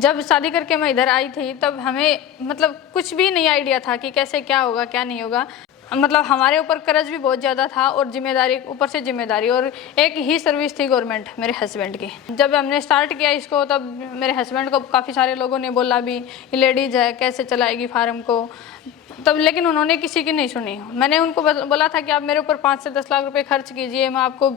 जब शादी करके मैं इधर आई थी तब हमें मतलब कुछ भी नहीं आइडिया था कि कैसे क्या होगा क्या नहीं होगा। मतलब हमारे ऊपर कर्ज भी बहुत ज़्यादा था और जिम्मेदारी ऊपर से जिम्मेदारी, और एक ही सर्विस थी गवर्नमेंट मेरे हस्बैंड की। जब हमने स्टार्ट किया इसको तब मेरे हस्बैंड को काफ़ी सारे लोगों ने बोला भी लेडीज़ है कैसे चलाएगी फार्म को, तब लेकिन उन्होंने किसी की नहीं सुनी। मैंने उनको बोला था कि आप मेरे ऊपर 5 से 10 लाख रुपए खर्च कीजिए, मैं आपको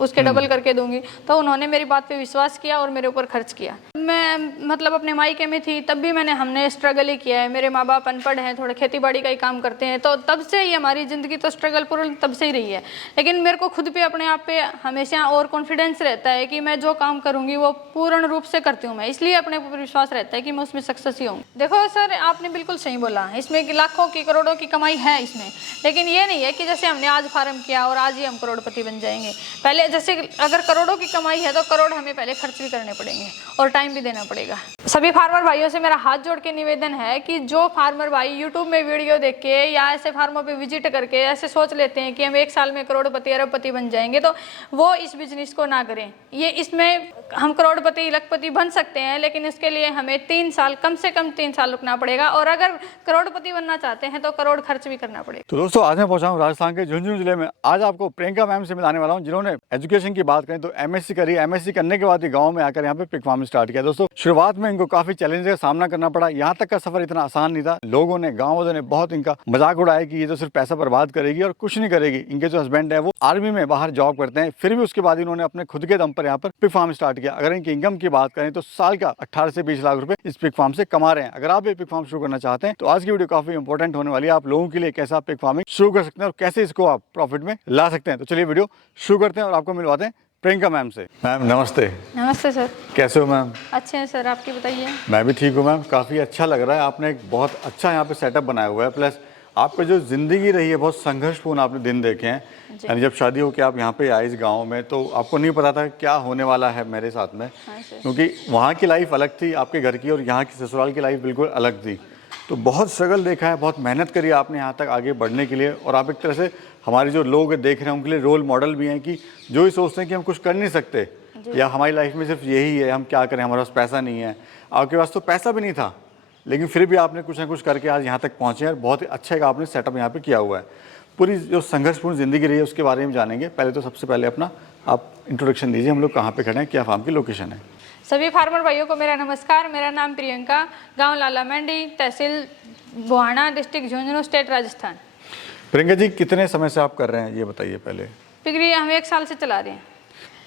उसके डबल करके दूंगी। तो उन्होंने मेरी बात पे विश्वास किया और मेरे ऊपर खर्च किया। मैं मतलब अपने मायके में थी तब भी हमने स्ट्रगल ही किया है। मेरे माँ बाप अनपढ़ हैं, थोड़ा खेती बाड़ी का ही काम करते हैं, तो तब से ही हमारी ज़िंदगी तो स्ट्रगल पूर्ण तब से ही रही है। लेकिन मेरे को खुद पे अपने आप पे हमेशा और कॉन्फिडेंस रहता है कि मैं जो काम करूँगी वो पूर्ण रूप से करती हूँ मैं, इसलिए अपने ऊपर विश्वास रहता है कि मैं उसमें सक्सेस ही हूँ। देखो सर, आपने बिल्कुल सही बोला, इसमें लाखों की करोड़ों की कमाई है इसमें, लेकिन ये नहीं है कि जैसे हमने आज फार्म किया और आज ही हम करोड़पति बन जाएंगे। पहले जैसे अगर करोड़ों की कमाई है तो करोड़ हमें पहले खर्च भी करने पड़ेंगे और टाइम भी देना पड़ेगा। सभी फार्मर भाइयों से मेरा हाथ जोड़ के निवेदन है कि जो फार्मर भाई यूट्यूब में वीडियो देख के या ऐसे फार्मों पे विजिट करके ऐसे सोच लेते हैं कि हम 1 साल में करोड़पति अरबपति बन जाएंगे, तो वो इस बिजनेस को ना करें। ये इसमें हम करोड़पति लखपति बन सकते हैं, लेकिन इसके लिए हमें 3 साल, कम से कम 3 साल रुकना पड़ेगा, और अगर करोड़पति बनना चाहते हैं तो करोड़ खर्च भी करना पड़ेगा। तो दोस्तों, आज मैं पहुंचा हूँ राजस्थान के झुंझुनू जिले में। आज आपको प्रियंका मैम से मिलाने वाला हूँ, जिन्होंने एजुकेशन की बात करें तो एमएससी करी। एमएससी करने के बाद ही गांव में आकर यहाँ पे पिग फार्म स्टार्ट किया। दोस्तों, शुरुआत में इनको काफी चैलेंज का सामना करना पड़ा। यहाँ तक का सफर इतना आसान नहीं था। लोगों ने, गाँव वालों ने बहुत इनका मजाक उड़ाया कि ये तो सिर्फ पैसा बर्बाद करेगी और कुछ नहीं करेगी। इनके जो हस्बैंड है वो आर्मी में बाहर जॉब करते हैं, फिर भी उसके बाद इन्होंने अपने खुद के दम पर यहाँ पर पिग फार्म स्टार्ट किया। अगर इनकी इनकम की बात करें तो साल का 18 से 20 लाख रुपए इस पिग फार्म से कमा रहे हैं। अगर आप ये पिग फार्म शुरू करना चाहते हैं तो आज की वीडियो काफी इंपॉर्टेंट होने वाली है आप लोगों के लिए, कैसे आप पिग फार्मिंग शुरू कर सकते हैं और कैसे इसको आप प्रॉफिट में ला सकते हैं। तो चलिए वीडियो शुरू करते हैं और आपको मिलवाते हैं प्रियंका मैम से। मैम नमस्ते। नमस्ते सर। कैसे हो मैम? अच्छे हैं सर, आपकी बताइए। मैं भी ठीक हूँ मैम। काफ़ी अच्छा लग रहा है, आपने एक बहुत अच्छा यहाँ पे सेटअप बनाया हुआ है। प्लस आपका जो ज़िंदगी रही है बहुत संघर्षपूर्ण आपने दिन देखे हैं। यानी जब शादी हो के आप यहाँ पे आए इस गाँव में तो आपको नहीं पता था क्या होने वाला है मेरे साथ में। क्योंकि वहाँ की लाइफ अलग थी आपके घर की, और यहाँ की ससुराल की लाइफ बिल्कुल अलग थी। तो बहुत स्ट्रगल देखा है, बहुत मेहनत करी आपने यहाँ तक आगे बढ़ने के लिए। और आप एक तरह से हमारे जो लोग देख रहे हैं उनके लिए रोल मॉडल भी हैं कि जो ही सोचते हैं कि हम कुछ कर नहीं सकते या हमारी लाइफ में सिर्फ यही है, हम क्या करें, हमारे पास पैसा नहीं है। आपके पास तो पैसा भी नहीं था, लेकिन फिर भी आपने कुछ ना कुछ करके आज यहाँ तक पहुँचे हैं। और बहुत ही अच्छा एक आपने सेटअप यहाँ पे किया हुआ है। पूरी जो संघर्षपूर्ण ज़िंदगी रही है उसके बारे में जानेंगे। पहले तो सबसे पहले अपना आप इंट्रोडक्शन दीजिए, हम लोग कहाँ पे खड़े हैं, क्या फार्म की लोकेशन है। सभी फार्मर भाइयों को मेरा नमस्कार। मेरा नाम प्रियंका, गांव लाला मंडी, तहसील बुहाना, डिस्ट्रिक्ट झुंझुनू, स्टेट राजस्थान। प्रियंका जी, कितने समय से आप कर रहे हैं ये बताइए पहले। पिगरी हम 1 साल से चला रहे हैं।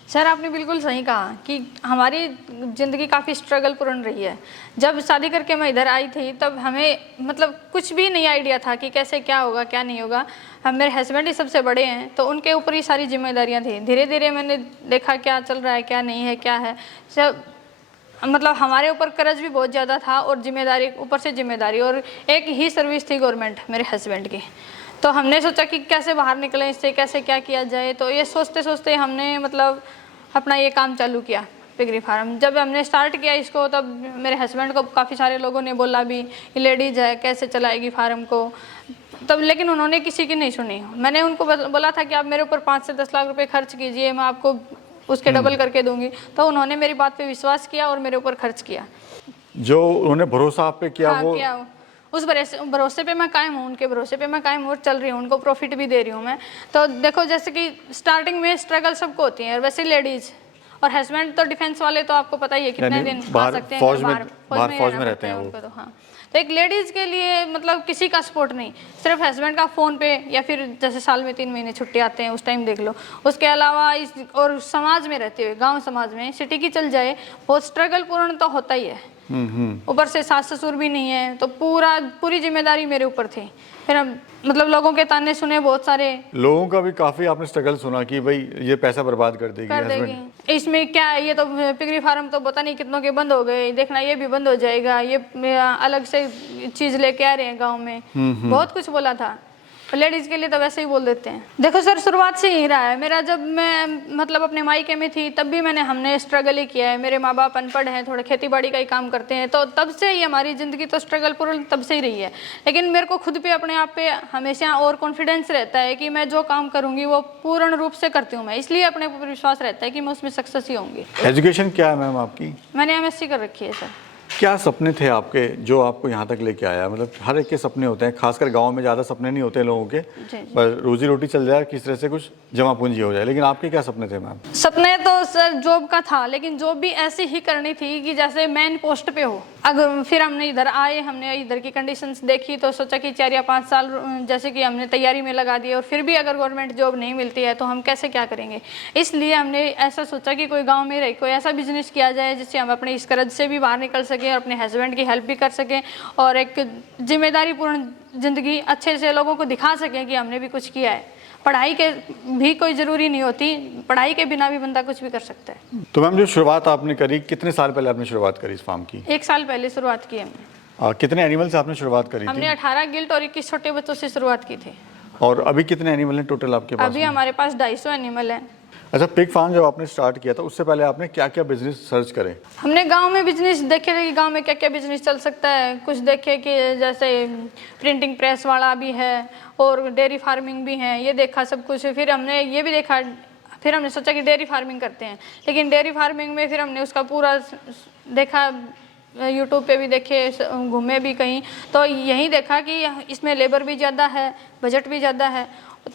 सर आपने बिल्कुल सही कहा कि हमारी ज़िंदगी काफ़ी स्ट्रगल पूर्ण रही है। जब शादी करके मैं इधर आई थी तब हमें मतलब कुछ भी नहीं आइडिया था कि कैसे क्या होगा क्या नहीं होगा। हम, मेरे हस्बैंड ही सबसे बड़े हैं तो उनके ऊपर ही सारी जिम्मेदारियां थी। धीरे धीरे मैंने देखा क्या चल रहा है क्या नहीं है क्या है। सब मतलब हमारे ऊपर कर्ज भी बहुत ज़्यादा था और जिम्मेदारी ऊपर से जिम्मेदारी, और एक ही सर्विस थी गवर्नमेंट मेरे हस्बैंड की। तो हमने सोचा कि कैसे बाहर निकलें इससे, कैसे क्या किया जाए। तो ये सोचते सोचते हमने मतलब अपना ये काम चालू किया पिगरी फार्म। जब हमने स्टार्ट किया इसको तब मेरे हस्बैंड को काफ़ी सारे लोगों ने बोला भी लेडीज़ है कैसे चलाएगी फार्म को, तब लेकिन उन्होंने किसी की नहीं सुनी। मैंने उनको बोला था कि आप मेरे ऊपर 5 से 10 लाख रुपए खर्च कीजिए, मैं आपको उसके डबल करके दूंगी। तो उन्होंने मेरी बात पे विश्वास किया और मेरे ऊपर खर्च किया। जो उन्होंने भरोसा आप पे किया, हाँ, वो किया। उस भरोसे पे मैं कायम हूँ, उनके भरोसे पे मैं कायम हूँ और चल रही हूँ, उनको प्रॉफिट भी दे रही हूँ मैं। तो देखो जैसे कि स्टार्टिंग में स्ट्रगल सबको होती है, और वैसे लेडीज़ और हस्बैंड तो डिफेंस वाले तो आपको पता ही है कितने दिन आ सकते हैं, फौज में रहते हैं उनको। तो हाँ, तो एक लेडीज़ के लिए मतलब किसी का सपोर्ट नहीं, सिर्फ हस्बैंड का फ़ोन पे, या फिर जैसे साल में 3 महीने छुट्टी आते हैं उस टाइम देख लो। उसके अलावा इस और समाज में रहते हुए, गांव समाज में, सिटी की चल जाए, बहुत स्ट्रगल पूर्ण तो होता ही है। ऊपर से सास ससुर भी नहीं है, तो पूरी जिम्मेदारी मेरे ऊपर थी। फिर हम मतलब लोगों के ताने सुने, बहुत सारे लोगों का भी काफ़ी आपने स्ट्रगल सुना कि भाई ये पैसा बर्बाद कर देगी, इसमें क्या है, ये तो पिगरी फार्म तो पता नहीं कितनों के बंद हो गए, देखना ये भी बंद हो जाएगा, ये अलग से चीज़ लेके आ रहे हैं गाँव में। बहुत कुछ बोला था। लेडीज़ के लिए तो वैसे ही बोल देते हैं। देखो सर, शुरुआत से ही रहा है मेरा। जब मैं मतलब अपने मायके में थी तब भी हमने स्ट्रगल ही किया है। मेरे माँ बाप अनपढ़ हैं, थोड़ा खेती बाड़ी का ही काम करते हैं, तो तब से ही हमारी ज़िंदगी तो स्ट्रगल पूर्ण तब से ही रही है। लेकिन मेरे को खुद पे अपने आप पे हमेशा और कॉन्फिडेंस रहता है कि मैं जो काम करूँगी वो पूर्ण रूप से करती हूँ मैं, इसलिए अपने ऊपर विश्वास रहता है कि मैं उसमें सक्सेस ही होंगी। एजुकेशन क्या है मैम आपकी? मैंने MSc कर रखी है सर। क्या सपने थे आपके जो आपको यहाँ तक लेके आया? मतलब हर एक के सपने होते हैं, खासकर गांव में ज़्यादा सपने नहीं होते लोगों के, जी। पर रोजी रोटी चल जाए, किस तरह से कुछ जमा पूंजी हो जाए। लेकिन आपके क्या सपने थे मैम? सपने तो सर जॉब का था, लेकिन जॉब भी ऐसी ही करनी थी कि जैसे मेन पोस्ट पे हो। अगर फिर हमने इधर आए, हमने इधर की कंडीशंस देखी तो सोचा कि 4 या 5 साल जैसे कि हमने तैयारी में लगा दी और फिर भी अगर गवर्नमेंट जॉब नहीं मिलती है तो हम कैसे क्या करेंगे। इसलिए हमने ऐसा सोचा कि कोई गाँव में रह कोई ऐसा बिजनेस किया जाए जिससे हम अपने इस कर्ज से भी बाहर निकल सकें और अपने हस्बैंड की हेल्प भी कर सकें और एक जिम्मेदारीपूर्ण ज़िंदगी अच्छे से लोगों को दिखा सकें कि हमने भी कुछ किया है। पढ़ाई के भी कोई ज़रूरी नहीं होती, पढ़ाई के बिना भी बंदा कुछ भी कर सकता है। तो मैम जो शुरुआत आपने करी, कितने साल पहले आपने शुरुआत करी इस फार्म की? 1 साल पहले शुरुआत की हमने। कितने एनिमल से आपने शुरुआत करी हमने थी? 18 गिल्ट और 21 छोटे बच्चों से शुरुआत की थी। और अभी कितने एनिमल हैं टोटल आपके पास? अभी हमारे पास 250 एनिमल हैं। अच्छा, पिग फार्म जब आपने स्टार्ट किया था उससे पहले आपने क्या क्या बिजनेस सर्च करे? हमने गांव में बिजनेस देखे थे कि गांव में क्या क्या बिजनेस चल सकता है। कुछ देखे कि जैसे प्रिंटिंग प्रेस वाला भी है और डेयरी फार्मिंग भी है, ये देखा सब कुछ। फिर हमने ये भी देखा, फिर हमने सोचा कि डेयरी फार्मिंग करते हैं। लेकिन डेयरी फार्मिंग में फिर हमने उसका पूरा देखा, यूट्यूब पे भी देखे, घूमे भी कहीं, तो यही देखा कि इसमें लेबर भी ज़्यादा है, बजट भी ज़्यादा है।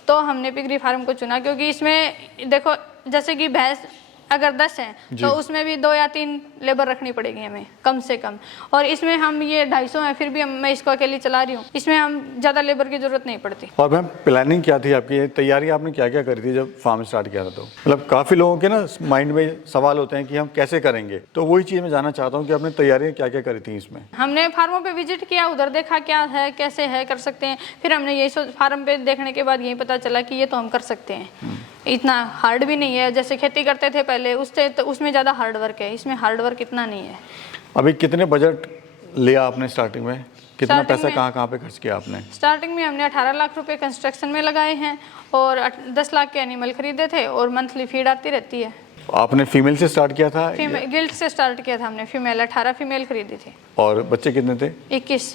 तो हमने पिगरी फार्म को चुना क्योंकि इसमें देखो जैसे कि भैंस अगर 10 हैं तो उसमें भी 2 या 3 लेबर रखनी पड़ेगी हमें कम से कम। और इसमें हम ये 250 हैं, फिर भी मैं इसको अकेली चला रही हूँ, इसमें हम ज़्यादा लेबर की ज़रूरत नहीं पड़ती। और मैम प्लानिंग क्या थी आपकी, तैयारी आपने क्या क्या करी थी जब फार्म स्टार्ट किया था? तो मतलब काफ़ी लोगों के ना माइंड में सवाल होते हैं कि हम कैसे करेंगे, तो वही चीज़ मैं जानना चाहता हूँ कि आपने तैयारियाँ क्या क्या करी थी इसमें? हमने फार्मों पे विजिट किया, उधर देखा क्या है, कैसे है, कर सकते हैं। फिर हमने यही फार्म पे देखने के बाद यही पता चला कि ये तो हम कर सकते हैं, इतना हार्ड भी नहीं है। जैसे खेती करते थे पहले उससे तो उसमें ज़्यादा हार्ड वर्क है, इसमें हार्ड वर्क इतना नहीं है। अभी कितने बजट लिया आपने स्टार्टिंग में, कितना स्टार्टिंग पैसा में- कहाँ पे खर्च किया आपने? स्टार्टिंग में हमने 18 लाख रुपए कंस्ट्रक्शन में लगाए हैं और 10 लाख के एनिमल खरीदे थे और मंथली फीड आती रहती है। आपने फीमेल से स्टार्ट किया था? फीमेल गिल्ट से स्टार्ट किया था हमने, फीमेल 18 फीमेल खरीदी थी। और बच्चे कितने थे? 21।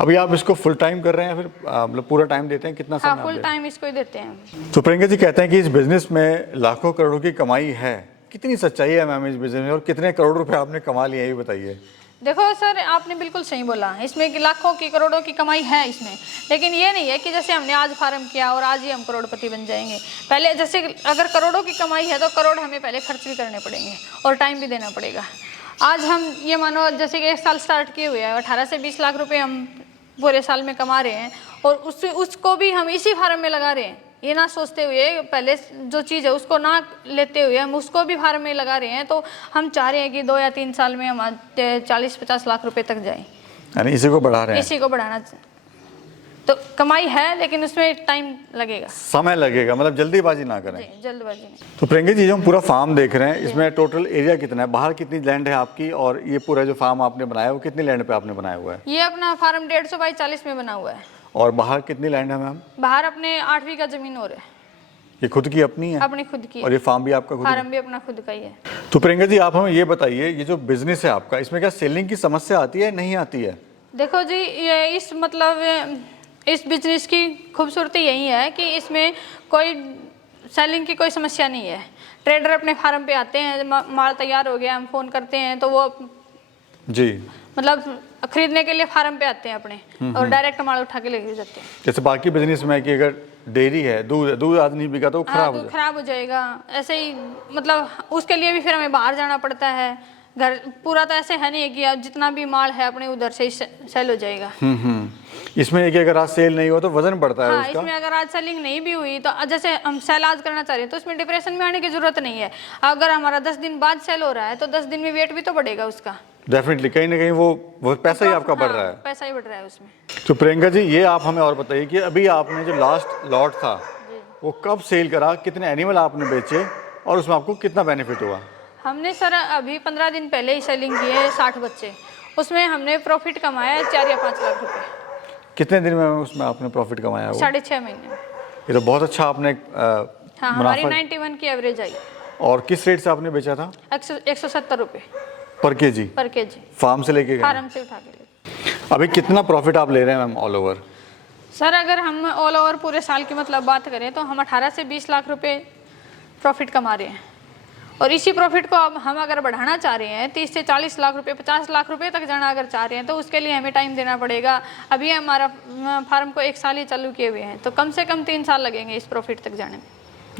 अभी आप इसको फुल टाइम कर रहे हैं, फिर मतलब पूरा टाइम देते हैं? कितना हाँ, समय? फुल टाइम इसको ही देते हैं। तो प्रियंका जी कहते हैं कि इस बिजनेस में लाखों करोड़ों की कमाई है, कितनी सच्चाई है मैम इस बिजनेस में, और कितने करोड़ रुपए आपने कमा लिए ये बताइए। देखो सर, आपने बिल्कुल सही बोला, इसमें कि लाखों की करोड़ों की कमाई है इसमें, लेकिन ये नहीं है कि जैसे हमने आज फार्म किया और आज ही हम करोड़पति बन जाएंगे। पहले जैसे अगर करोड़ों की कमाई है तो करोड़ हमें पहले खर्च भी करने पड़ेंगे और टाइम भी देना पड़ेगा। आज हम ये मानो जैसे कि 1 साल स्टार्ट किए हुए हैं, 18 से 20 लाख रुपये हम पूरे साल में कमा रहे हैं और उसको भी हम इसी फार्म में लगा रहे हैं। ये ना सोचते हुए पहले जो चीज़ है उसको ना लेते हुए हम उसको भी फार्म में लगा रहे हैं। तो हम चाह रहे हैं कि 2 या 3 साल में हम 40-50 लाख रुपए तक जाएं। यानी इसी को बढ़ा रहे हैं? इसी को बढ़ाना, तो कमाई है लेकिन उसमें टाइम लगेगा, समय लगेगा, मतलब जल्दीबाजी ना करें। जी, जल्दबाजी नहीं। तो प्रियंका जी, जो हम पूरा फार्म देख रहे हैं इसमें टोटल एरिया कितना है, बाहर कितनी लैंड है आपकी, और ये पूरा जो फार्म आपने बनाया है वो कितनी लैंड पे आपने बनाया हुआ है? ये अपना फार्म 150 बाई 40 में बना हुआ है। और बाहर कितनी लैंड है मैम? बाहर अपने 8 बीघा जमीन और है, ये खुद की अपनी है? अपनी खुद की। और ये फार्म भी आपका खुद? फार्म भी अपना खुद का ही है। तो प्रियंका जी, आप हमें ये बताइए, ये जो बिजनेस है आपका, इसमें क्या सेलिंग की समस्या आती है, नहीं आती है? देखो जी, ये इस मतलब इस बिजनेस की खूबसूरती यही है कि इसमें कोई सेलिंग की कोई समस्या नहीं है। ट्रेडर अपने फार्म पे आते हैं, माल तैयार हो गया, हम फ़ोन करते हैं तो वो जी मतलब खरीदने के लिए फार्म पे आते हैं अपने और डायरेक्ट माल उठा के लेके जाते हैं। जैसे बाकी बिजनेस में कि अगर डेयरी है, दूध आज नहीं बिका तो वो खराब हो दूध खराब हो जाएगा, ऐसे ही मतलब उसके लिए भी फिर हमें बाहर जाना पड़ता है। घर पूरा तो ऐसे है नहीं कि अब जितना भी माल है अपने उधर से ही सेल हो जाएगा। इसमें एक अगर आज सेल नहीं हो तो वजन बढ़ता है हाँ, उसका? इसमें अगर आज सेलिंग नहीं भी हुई तो जैसे हम सेल आज करना चाह रहे हैं तो इसमें डिप्रेशन में आने की जरूरत नहीं है। अगर हमारा 10 दिन बाद सेल हो रहा है तो 10 दिन में वेट भी तो बढ़ेगा उसका। डेफिनेटली, कहीं ना कहीं वो पैसा ही आपका बढ़ रहा है। पैसा ही बढ़ रहा है उसमें। तो प्रियंका जी, ये आप हमें और बताइए कि अभी आपने जो लास्ट लॉट था वो कब सेल करा, कितने एनिमल आपने बेचे और उसमें आपको कितना बेनिफिट हुआ? हमने सर अभी 15 दिन पहले ही सेलिंग की है 60 बच्चे, उसमें हमने प्रॉफिट कमाया है 4 या 5 लाख रुपए। कितने दिन में उसमें आपने प्रॉफिट कमाया? 6.5 महीने में। ये तो बहुत अच्छा आपने हाँ, हमारी 91 की एवरेज आई। और किस रेट से आपने बेचा था? 170 रुपये पर केजी? पर केजी, फार्म से लेके गए? फार्म से उठा के ले। अभी कितना प्रॉफिट आप ले रहे हैं मैम ऑल ओवर? सर अगर हम ऑल ओवर पूरे साल की मतलब बात करें तो हम 18 से 20 लाख रुपए प्रॉफिट कमा रहे हैं और इसी प्रॉफिट को अब हम अगर बढ़ाना चाह रहे हैं 30 से 40 लाख रुपए, 50 लाख रुपए तक जाना अगर चाह रहे हैं, तो उसके लिए हमें टाइम देना पड़ेगा। अभी हमारा फार्म को 1 साल ही चालू किए हुए हैं, तो कम से कम 3 साल लगेंगे इस प्रॉफिट तक जाने में।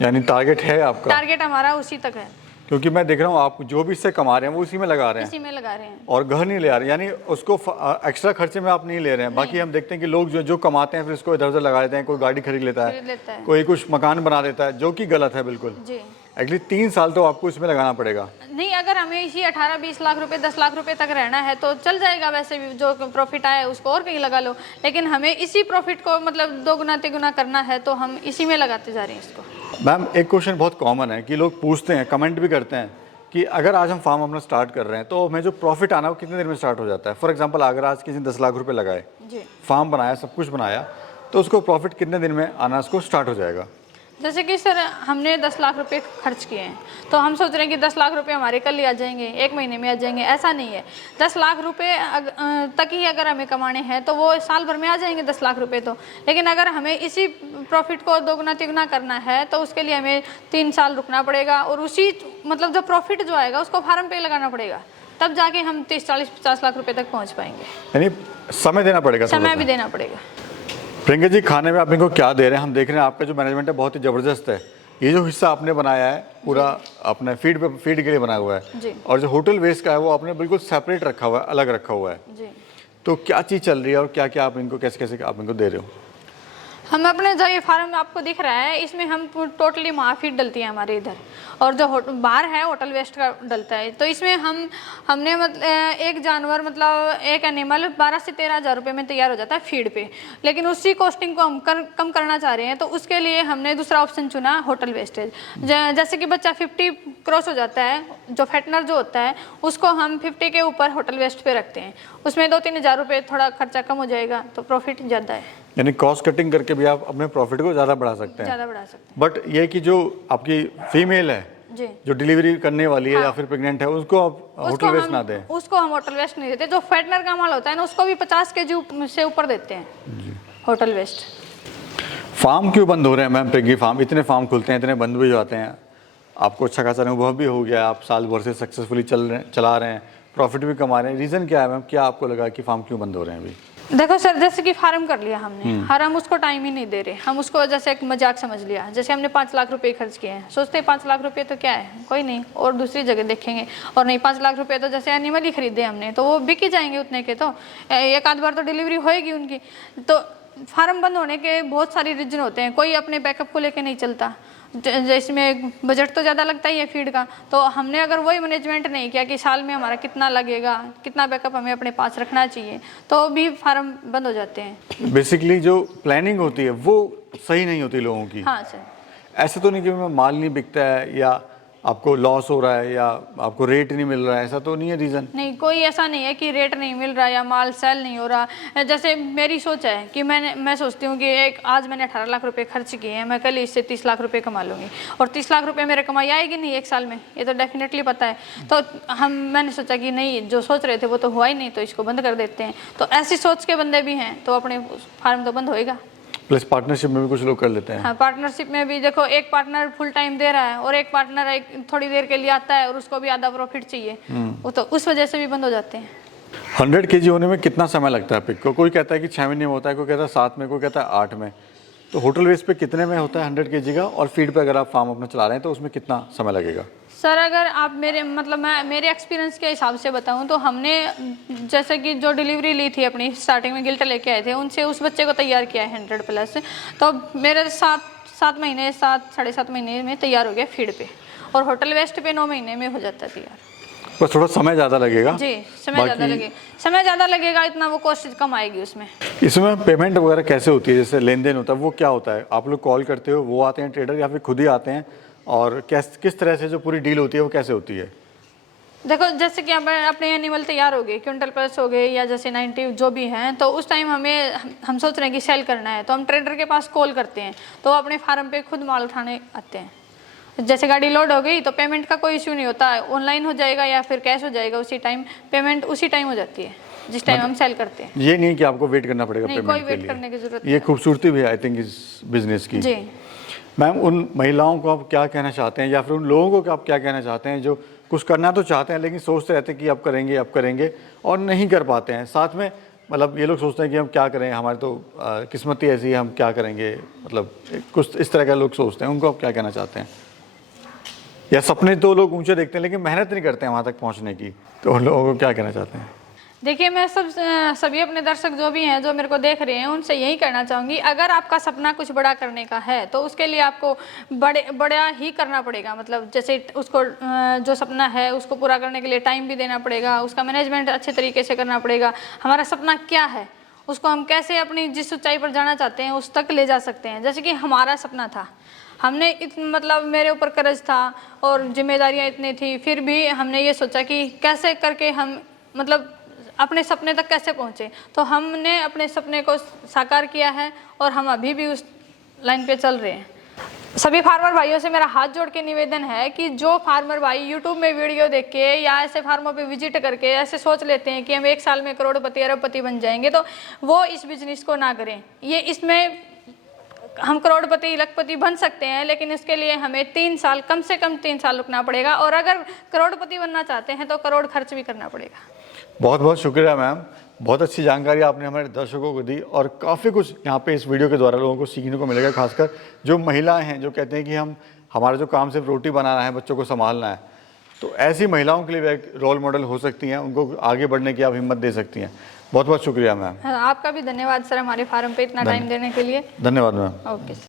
यानी टारगेट है आपका? टारगेट हमारा उसी तक है, क्योंकि मैं देख रहा हूँ आप जो भी इससे कमा रहे हैं वो उसी में लगा रहे हैं, इसी में लगा रहे हैं, और घर नहीं ले आ रहे, यानी उसको एक्स्ट्रा खर्चे में आप नहीं ले रहे हैं। बाकी हम देखते हैं कि लोग जो कमाते हैं फिर इसको इधर उधर लगा देते हैं, कोई गाड़ी खरीद लेता खरीद लेता है, कोई कुछ मकान बना लेता है, जो कि गलत है बिल्कुल। जी। एक्चुअली 3 साल तो आपको इसमें लगाना पड़ेगा। नहीं, अगर हमें इसी 18-20 लाख रुपए, 10 लाख रुपए तक रहना है तो चल जाएगा, वैसे भी जो प्रॉफिट आया है उसको और कहीं लगा लो, लेकिन हमें इसी प्रॉफिट को मतलब 2 गुना 3 गुना करना है, तो हम इसी में लगाते जा रहे हैं इसको। मैम, एक क्वेश्चन बहुत कॉमन है कि लोग पूछते हैं, कमेंट भी करते हैं कि अगर आज हम फार्म अपना स्टार्ट कर रहे हैं तो हमें जो प्रॉफिट आना है वो कितने दिन में स्टार्ट हो जाता है? फॉर एग्जांपल, अगर आज किसी ने 10 लाख रुपए लगाए, जी, फार्म बनाया, सब कुछ बनाया, तो उसको प्रॉफिट कितने दिन में आना उसको स्टार्ट हो जाएगा? जैसे कि सर हमने 10 लाख रुपए खर्च किए हैं, तो हम सोच रहे हैं कि 10 लाख रुपए हमारे कल ही आ जाएंगे, 1 महीने में आ जाएंगे, ऐसा नहीं है। 10 लाख रुपए तक ही अगर हमें कमाने हैं तो वो साल भर में आ जाएंगे 10 लाख रुपए तो। लेकिन अगर हमें इसी प्रॉफिट को 2 गुना 3 गुना करना है तो उसके लिए हमें 3 साल रुकना पड़ेगा, और उसी मतलब जो प्रॉफिट जो आएगा उसको फार्म पे लगाना पड़ेगा, तब जाके हम 30, 40, 50 लाख रुपए तक पहुँच पाएंगे। यानी समय देना पड़ेगा, समय भी देना पड़ेगा। प्रियंका जी, खाने में आप इनको क्या दे रहे हैं? हम देख रहे हैं आपका जो मैनेजमेंट है बहुत ही ज़बरदस्त है। ये जो हिस्सा आपने बनाया है पूरा अपने फीड के लिए बनाया हुआ है जी। और जो होटल वेस्ट का है वो आपने बिल्कुल सेपरेट रखा हुआ है, अलग रखा हुआ है जी। तो क्या चीज़ चल रही है और क्या क्या आप इनको कैसे आप इनको दे रहे हो? हम अपने जो ये फार्म आपको दिख रहा है इसमें हम टोटली महाफीड डलती है हमारे इधर, और जो बाहर है होटल वेस्ट का डलता है। तो इसमें हमने मतलब एक जानवर मतलब एक एनिमल 12 से 13 हज़ार रुपये में तैयार हो जाता है फीड पे, लेकिन उसी कॉस्टिंग को हम कम करना चाह रहे हैं, तो उसके लिए हमने दूसरा ऑप्शन चुना होटल वेस्टेज। जैसे कि बच्चा 50 क्रॉस हो जाता है, जो फैटनर जो होता है उसको हम 50 के ऊपर होटल वेस्ट पे रखते हैं, उसमें 2-3 हज़ार रुपये थोड़ा खर्चा कम हो जाएगा, तो प्रॉफिट ज़्यादा है। यानी कॉस्ट कटिंग करके भी आप अपने प्रॉफिट को ज़्यादा बढ़ा सकते हैं। ज़्यादा बढ़ा सकते हैं। बट ये कि जो आपकी फीमेल है जी, जो डिलीवरी करने वाली है या फिर प्रेग्नेंट है, उसको आप होटल वेस्ट ना दें? उसको हम होटल वेस्ट नहीं देते। जो फैटनर का माल होता है ना उसको भी 50 kg से ऊपर देते हैं होटल वेस्ट। फार्म क्यों बंद हो रहे हैं मैम? पिगी फार्म, इतने फार्म खुलते हैं, इतने बंद भी हो जाते हैं, आपको अच्छा खासा अनुभव भी हो गया, आप साल भर से सक्सेसफुली चला रहे हैं, प्रॉफिट भी कमा रहे हैं, रीज़न क्या है मैम? क्या आपको लगा कि फार्म क्यों बंद हो रहे हैं अभी? देखो सर, जैसे कि फार्म कर लिया हमने और हम उसको टाइम ही नहीं दे रहे, हम उसको जैसे एक मजाक समझ लिया। जैसे हमने 5 लाख रुपए खर्च किए हैं, सोचते हैं 5 लाख रुपए तो क्या है, कोई नहीं, और दूसरी जगह देखेंगे। और नहीं, 5 लाख रुपए तो जैसे एनिमल ही खरीदे हमने तो वो बिक ही जाएंगे उतने के, तो एक आध बार तो डिलीवरी होएगी उनकी। तो फार्म बंद होने के बहुत सारी रीजन होते हैं, कोई अपने बैकअप को लेके नहीं चलता, इसमें बजट तो ज़्यादा लगता ही है फीड का, तो हमने अगर वही मैनेजमेंट नहीं किया कि साल में हमारा कितना लगेगा, कितना बैकअप हमें अपने पास रखना चाहिए, तो भी फार्म बंद हो जाते हैं। बेसिकली जो प्लानिंग होती है वो सही नहीं होती लोगों की। हाँ सर। ऐसा तो नहीं कि माल नहीं बिकता है या आपको लॉस हो रहा है या आपको रेट नहीं मिल रहा है, ऐसा तो नहीं है रीज़न? नहीं, कोई ऐसा नहीं है कि रेट नहीं मिल रहा या माल सेल नहीं हो रहा। जैसे मेरी सोच है कि मैं सोचती हूँ कि आज मैंने 18 लाख रुपए खर्च किए हैं, मैं कल इससे 30 लाख रुपए कमा लूँगी, और 30 लाख रुपए मेरे कमाई आएगी नहीं 1 साल में, ये तो डेफिनेटली पता है। तो मैंने सोचा कि नहीं, जो सोच रहे थे वो तो हुआ ही नहीं, तो इसको बंद कर देते हैं। तो ऐसी सोच के बंदे भी हैं, तो अपने फार्म तो बंद होएगा। प्लस पार्टनरशिप में भी कुछ लोग कर लेते हैं। हाँ, पार्टनरशिप में भी देखो, एक पार्टनर फुल टाइम दे रहा है और एक पार्टनर थोड़ी देर के लिए आता है और उसको भी आधा प्रॉफिट चाहिए, वो तो उस वजह से भी बंद हो जाते हैं। 100 kg होने में कितना समय लगता है पिक को? कोई कहता है कि 6 महीने में होता है, कोई कहता है 7 में, कोई कहता है 8 में। तो होटल वेस्ट पे कितने में होता है 100 kg का? और फीड पे अगर आप फार्म अपना चला रहे हैं तो उसमें कितना समय लगेगा? सर, अगर आप मैं मेरे एक्सपीरियंस के हिसाब से बताऊं तो हमने जैसे कि जो डिलीवरी ली थी अपनी स्टार्टिंग में, गिल्ट लेके आए थे, उनसे उस बच्चे को तैयार किया है 100+, तो मेरे 7 महीने 7-7.5 महीने में तैयार हो गया फीड पे, और होटल वेस्ट पे 9 महीने में हो जाता है तैयार। बस थोड़ा समय ज़्यादा लगेगा। जी, समय ज़्यादा लगेगा, इतना वो कॉस्ट कम आएगी उसमें। इसमें पेमेंट वगैरह कैसे होती है? जैसे लेन देन होता है वो क्या होता है? आप लोग कॉल करते हो, वो आते हैं ट्रेडर, या फिर खुद ही आते हैं? और किस तरह से जो पूरी डील होती है वो कैसे होती है? देखो, जैसे कि अपने एनिमल तैयार हो गए, क्विंटल प्लस हो गए या जैसे 90 जो भी हैं, तो उस टाइम हम सोच रहे हैं कि सेल करना है, तो हम ट्रेडर के पास कॉल करते हैं, तो अपने फार्म पे खुद माल उठाने आते हैं। जैसे गाड़ी लोड हो गई तो पेमेंट का कोई इशू नहीं होता, ऑनलाइन हो जाएगा या फिर कैश हो जाएगा, उसी टाइम पेमेंट उसी टाइम हो जाती है जिस टाइम हम सेल करते हैं। ये नहीं कि आपको वेट करना पड़ेगा नहीं, पेमेंट कोई के वेट लिए। करने की जरूरत ये खूबसूरती भी है आई थिंक इस बिजनेस की। जी। मैम उन महिलाओं को आप क्या कहना चाहते हैं, या फिर उन लोगों को आप क्या कहना चाहते हैं जो कुछ करना तो चाहते हैं लेकिन सोचते रहते हैं कि अब करेंगे और नहीं कर पाते हैं? साथ में मतलब ये लोग सोचते हैं कि हम क्या करें, हमारी तो किस्मत ही ऐसी है, हम क्या करेंगे, मतलब कुछ इस तरह के लोग सोचते हैं, उनको आप क्या कहना चाहते हैं? या सपने तो लोग ऊंचे देखते हैं लेकिन मेहनत नहीं करते हैं वहाँ तक पहुँचने की, तो उन लोगों को क्या कहना चाहते हैं? देखिए, मैं सभी अपने दर्शक जो भी हैं, जो मेरे को देख रहे हैं, उनसे यही कहना चाहूँगी, अगर आपका सपना कुछ बड़ा करने का है तो उसके लिए आपको बड़ा ही करना पड़ेगा। मतलब जैसे उसको जो सपना है उसको पूरा करने के लिए टाइम भी देना पड़ेगा, उसका मैनेजमेंट अच्छे तरीके से करना पड़ेगा। हमारा सपना क्या है, उसको हम कैसे अपनी जिस ऊंचाई पर जाना चाहते हैं उस तक ले जा सकते हैं। जैसे कि हमारा सपना था, हमने मतलब मेरे ऊपर कर्ज था और जिम्मेदारियाँ इतनी थी, फिर भी हमने ये सोचा कि कैसे करके हम मतलब अपने सपने तक कैसे पहुँचे। तो हमने अपने सपने को साकार किया है और हम अभी भी उस लाइन पे चल रहे हैं। सभी फार्मर भाइयों से मेरा हाथ जोड़ के निवेदन है कि जो फार्मर भाई यूट्यूब में वीडियो देख के या ऐसे फार्मों पे विजिट करके ऐसे सोच लेते हैं कि हम 1 साल में करोड़पति अरबपति बन जाएंगे, तो वो इस बिजनेस को ना करें। ये इसमें हम करोड़पति लखपति बन सकते हैं, लेकिन इसके लिए हमें 3 साल, कम से कम 3 साल रुकना पड़ेगा, और अगर करोड़पति बनना चाहते हैं तो करोड़ खर्च भी करना पड़ेगा। बहुत बहुत शुक्रिया मैम, बहुत अच्छी जानकारी आपने हमारे दर्शकों को दी और काफ़ी कुछ यहाँ पे इस वीडियो के द्वारा लोगों को सीखने को मिलेगा। खासकर जो महिलाएं हैं जो कहते हैं कि हमारा जो काम सिर्फ रोटी बनाना है, बच्चों को संभालना है, तो ऐसी महिलाओं के लिए भी एक रोल मॉडल हो सकती हैं, उनको आगे बढ़ने की आप हिम्मत दे सकती हैं। बहुत बहुत शुक्रिया मैम। आपका भी धन्यवाद सर, हमारे फार्म पे इतना टाइम देने के लिए। धन्यवाद मैम। ओके।